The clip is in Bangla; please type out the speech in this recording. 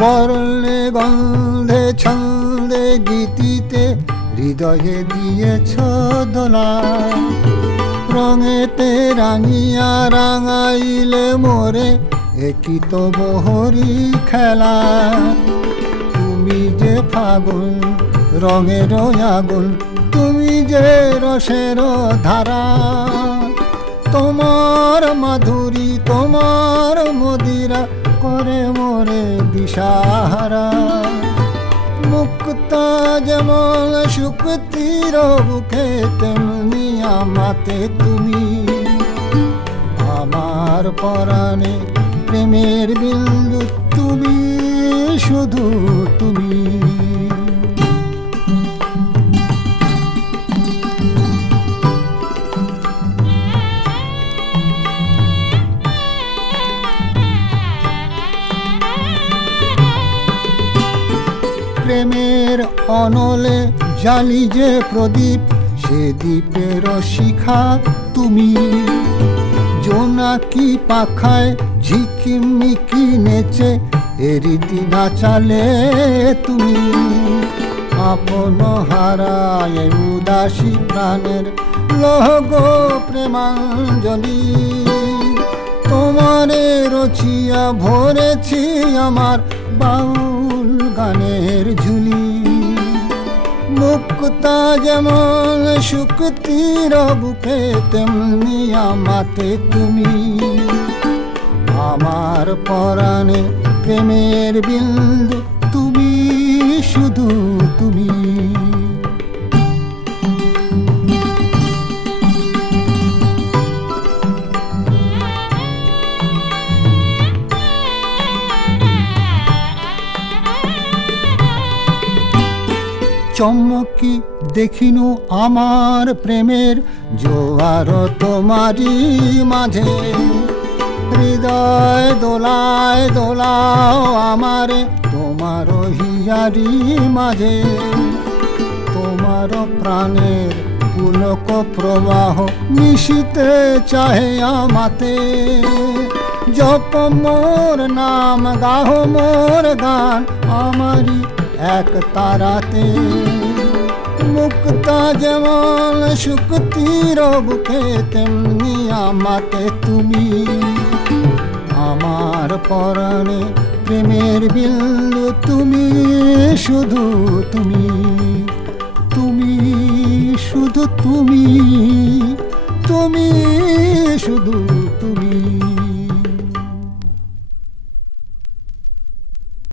বর্ণে গন্ধে ছন্দে গীতিতে হৃদয়ে দিয়েছ দোলা, রঙেতে রাঙিয়া রাঙাইলে মোরে একই তো বহরি খেলা। তুমি যে ফাগুন রঙের আগুন, তুমি যে রসের ধারা, তোমার মাধুরী তোমার মদিরা করে মোরে দিশাহারা। মুক্তা যেমন শুকতির বুকে তেমনি আমাতে তুমি, আমার পরাণে প্রেমের বিন্দু তুমি, শুধু তুমি। প্রেমের অনলে জালি যে প্রদীপ, সে দ্বীপের শিখা তুমি। জোনাকি পাখায় ঝিকিমিকি নেচে এরিতি নাচালে তুমি। আপন হারায় উদাসী প্রাণের লহগ প্রেমাঞ্জলি, তোমারে রচিয়া ভরেছি আমার বাউল গানের ঝুলি। মুক্তা যেমন শুকতির বুকে তেমনি আমাতে তুমি, আমার পরাণে প্রেমের বিন্দু তুমি, শুধু তুমি। চমকি দেখিনু আমার প্রেমের জোয়ার তোমারি মাঝে, হৃদয় দোলায় দোলাও আমারে তোমার হিয়ারি মাঝে। তোমার প্রাণের পুলক প্রবাহ মিশিতে চাহে আমাতে, জপ মোর নাম গাহ মোর গান আমারি এক তারাতে। মুক্তা যেমন শুকতির বুকে তেমনি আমাতে তুমি, আমার পরাণে প্রেমের বিন্দু তুমি, শুধু তুমি। তুমি শুধু তুমি, তুমি শুধু তুমি।